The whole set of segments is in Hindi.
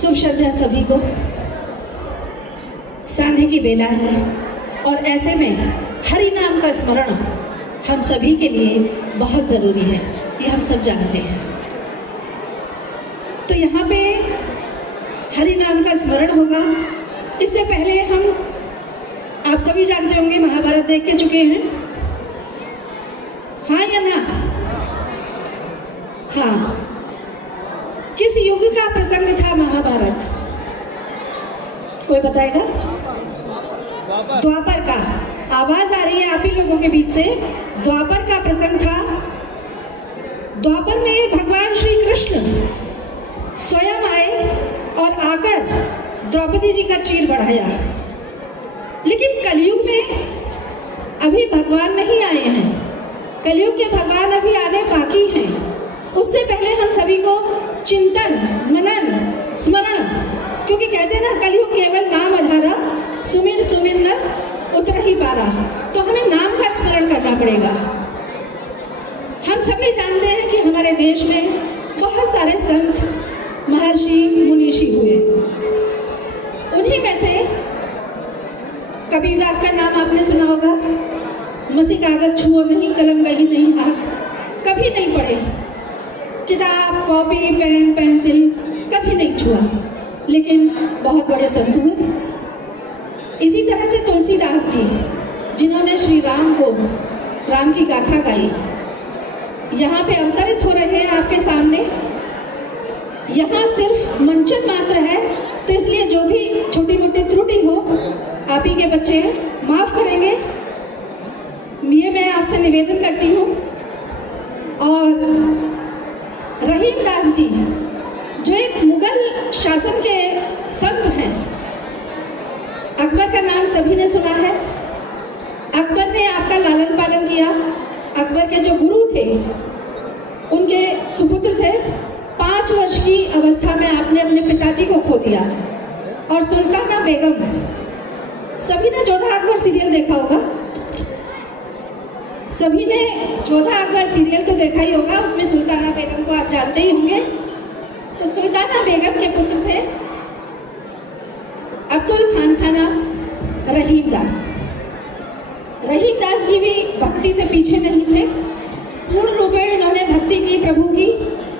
शुभ संध्या सभी को। सांझे की बेला है और ऐसे में हरि नाम का स्मरण हम सभी के लिए बहुत ज़रूरी है, ये हम सब जानते हैं। तो यहाँ पे हरि नाम का स्मरण होगा। इससे पहले हम आप सभी जानते होंगे महाभारत देख के चुके हैं, हाँ या ना? हाँ। किस युग का प्रसंग था महाभारत? कोई बताएगा? द्वापर का। आवाज आ रही है आप ही लोगों के बीच से। द्वापर का प्रसंग था। द्वापर में भगवान श्री कृष्ण स्वयं आए और आकर द्रौपदी जी का चीर बढ़ाया। लेकिन कलयुग में अभी भगवान नहीं आए हैं, कलयुग के भगवान अभी आने बाकी हैं। उससे पहले हम सभी को चिंतन, मनन, स्मरण, क्योंकि कहते हैं ना कलयुग केवल नाम आधारा, सुमिर सुमिर न उतर ही पारा। तो हमें नाम का स्मरण करना पड़ेगा। हम सभी जानते हैं कि हमारे देश में बहुत सारे संत, महर्षि, मुनीषी हुए। उन्हीं में से कबीरदास का नाम आपने सुना होगा। मसी कागज छुओ नहीं, कलम गही नहीं हाथ, कभी नहीं पढ़े। किताब, कॉपी, पेन, पेंसिल कभी नहीं छुआ, लेकिन बहुत बड़े संत हुए। इसी तरह से तुलसीदास जी, जिन्होंने श्री राम को, राम की गाथा गाई, यहाँ पे अवतरित हो रहे हैं आपके सामने। यहाँ सिर्फ मंचन मात्र है, तो इसलिए जो भी छोटी मोटी त्रुटि हो, आप ही के बच्चे हैं, माफ करेंगे, ये मैं आपसे निवेदन करती हूँ। और रहीमदास जी जो एक मुगल शासन के संत हैं, अकबर का नाम सभी ने सुना है। अकबर ने आपका लालन पालन किया। अकबर के जो गुरु थे, उनके सुपुत्र थे। 5 वर्ष की अवस्था में आपने अपने पिताजी को खो दिया। और सुल्ताना बेगम, सभी ने जोधा अकबर सीरियल देखा होगा, सभी ने जोधा अकबर सीरियल तो देखा ही होगा। उसमें सुल्ताना बेगम को आप जानते ही होंगे। तो सुल्ताना बेगम के पुत्र थे अब्दुल खान खाना रहीमदास। रहीमदास जी भी भक्ति से पीछे नहीं थे। पूर्ण रूपेण इन्होंने भक्ति की प्रभु की,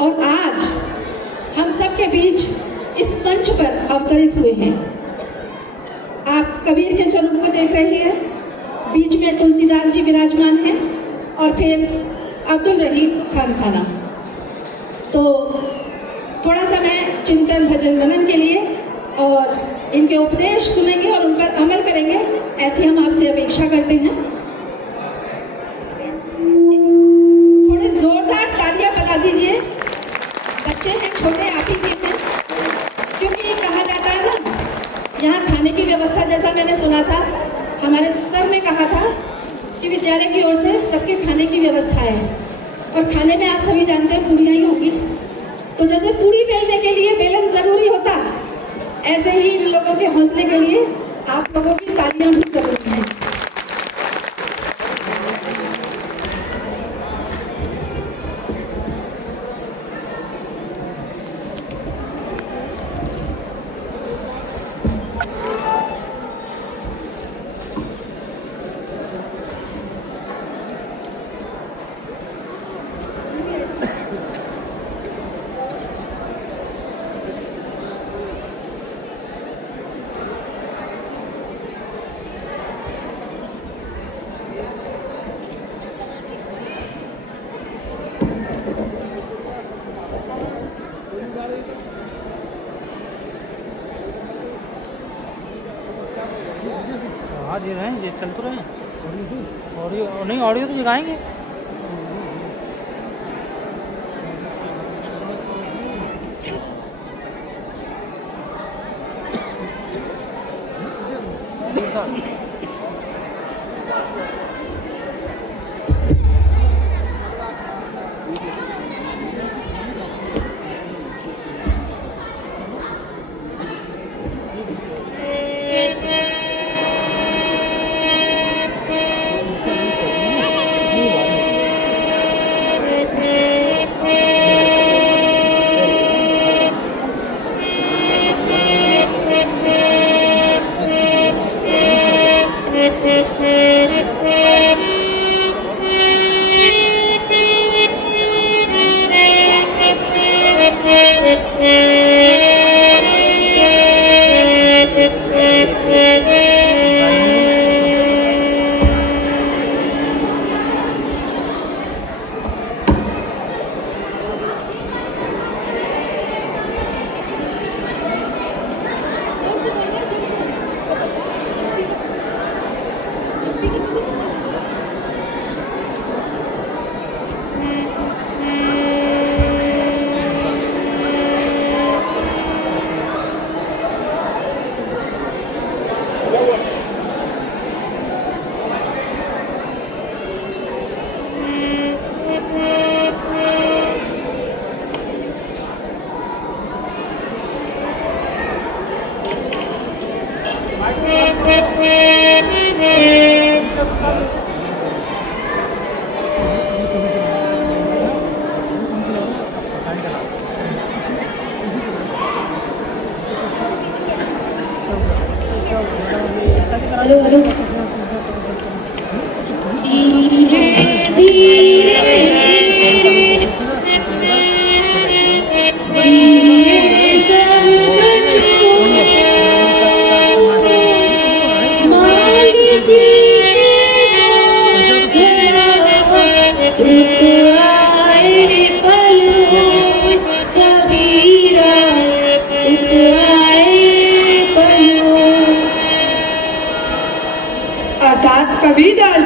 और आज हम सबके बीच इस मंच पर अवतरित हुए हैं। आप कबीर के स्वरूप को देख रहे हैं, बीच में तुलसीदास जी विराजमान हैं, और फिर अब्दुल रहीम खान खाना। तो थोड़ा सा मैं चिंतन, भजन, मनन के लिए और इनके उपदेश सुनेंगे और उन पर अमल करेंगे, ऐसी हम आपसे अपेक्षा करते हैं। थोड़े जोरदार तालियां बजा दीजिए। बच्चे हैं छोटे, आप ही के हैं, क्योंकि कहा जाता है ना, यहाँ खाने की व्यवस्था, जैसा मैंने सुना था, हमारे सर ने कहा था कि विद्यालय की ओर से सबके खाने की व्यवस्था है। और खाने में आप सभी जानते हैं पूरियाँ ही होगी। तो जैसे पूरी बेलने के लिए बेलन जरूरी होता, ऐसे ही इन लोगों के हौसले के लिए आप लोगों की तालियां भी जरूरी हैं। हाँ जी, रहे ये चल तो रहे हैं। ऑडियो नहीं, ऑडियो तो दिखाएंगे।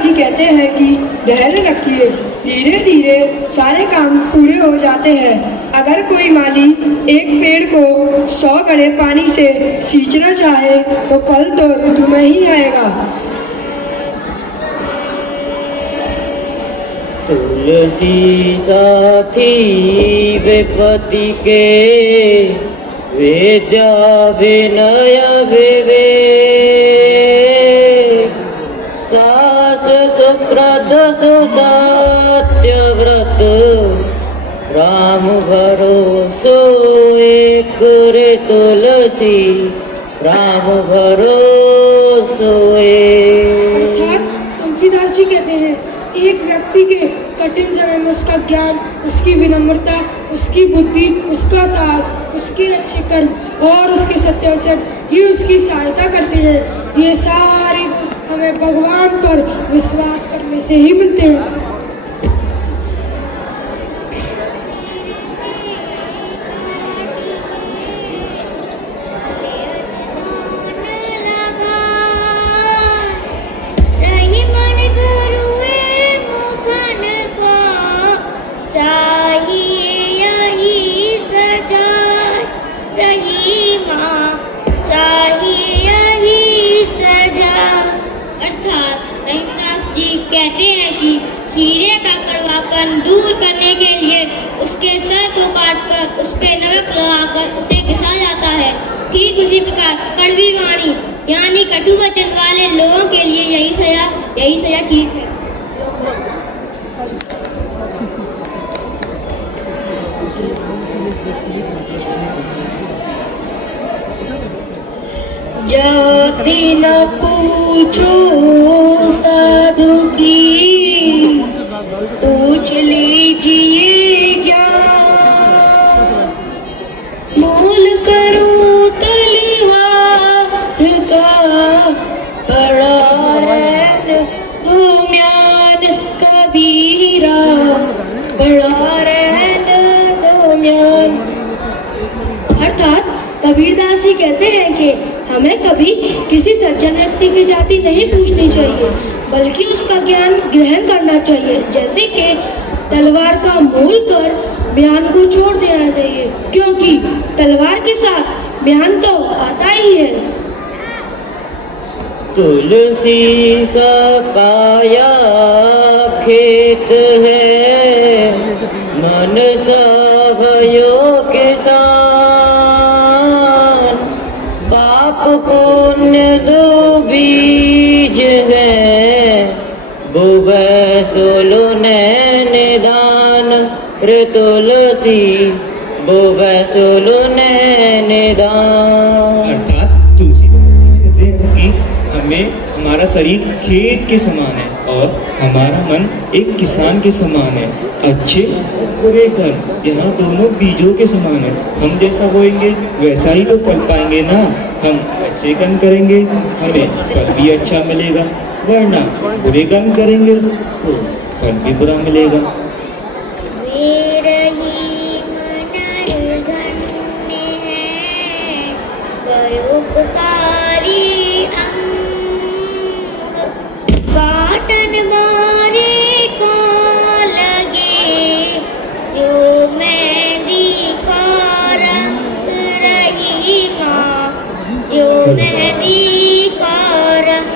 रहीमदास जी कहते हैं कि धैर्य रखिए, धीरे धीरे सारे काम पूरे हो जाते हैं। अगर कोई माली एक पेड़ को 100 घड़े पानी से सींचना चाहे तो फल तो ऋतु में ही आएगा। तुलसी साथी विपति के, विद्या विनय विवेक, सास सुप्रद सुसत्य व्रत, राम भरोसो एक रे तुलसी, राम भरोसो एक। अर्थात तुलसीदास जी कहते हैं एक व्यक्ति के कठिन समय में उसका ज्ञान, उसकी विनम्रता, उसकी बुद्धि, उसका साहस, उसके अच्छे कर्म और उसके सत्यवचन ये उसकी सहायता करते हैं। ये सारे हमें भगवान पर विश्वास करने से ही मिलते हैं। कहते हैं कि हीरे का कड़वापन दूर करने के लिए उसके सर को काटकर उस पे नमक लगाकर उसे घिसा जाता है। ठीक उसी प्रकार कड़वी वाणी यानी कटु वचन वाले लोगों के लिए यही सजा ठीक है। जाति न पूछो साधु की, पूछ लीजिए ज्ञान, मूल करो तलवार का, बड़ा रैन दो म्यान कबीरा, बड़ा रैन दो म्यान। अर्थात कबीरदास जी कहते हैं कि हमें कभी किसी सज्जन व्यक्ति की जाति नहीं पूछनी चाहिए, बल्कि उसका ज्ञान ग्रहण करना चाहिए। जैसे कि तलवार का मोल कर म्यान को छोड़ देना चाहिए, क्योंकि तलवार के साथ म्यान तो आता ही है। तुलसी सा काया खेत है, मन सा भयो किसान, पाप पुण्य दो बीज है, बुबे सोलो निदान रे तुलसी, बुबे सोलो निदान। अर्थात तुलसी कहते हैं कि हमें हमारा शरीर खेत के समान है और हमारा मन एक किसान के समान है। अच्छे और बुरे कर्म यहाँ दोनों बीजों के समान है। हम जैसा बोएंगे वैसा ही तो फल पाएंगे ना। हम अच्छे कर्म करेंगे हमें फल भी अच्छा मिलेगा, वरना बुरे कर्म करेंगे तो फल भी बुरा मिलेगा। उपकारी अंग काटन मारे को लगे, जो मेहंदी का रंग रही माँ, जो मेहंदी का रंग।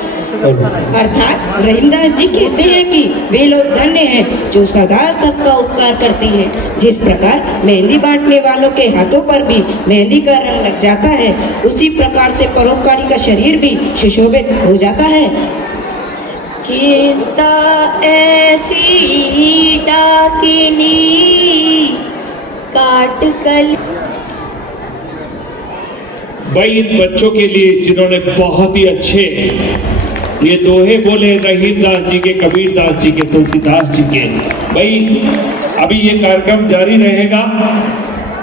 अर्थात रहीमदास जी कहते हैं कि वे लोग धन्य हैं जो सदा सबका उपकार करती हैं। जिस प्रकार मेहंदी बांटने वालों के हाथों पर भी मेहंदी का रंग लग जाता है, उसी प्रकार से परोपकारी का शरीर भी सुशोभित हो जाता है। चिंता ऐसी डाकिनी काट कल। भाई इन बच्चों के लिए जिन्होंने बहुत ही अच्छे ये दोहे बोले रहीमदास जी के, कबीरदास जी के, तुलसीदास जी के। भाई अभी ये कार्यक्रम जारी रहेगा।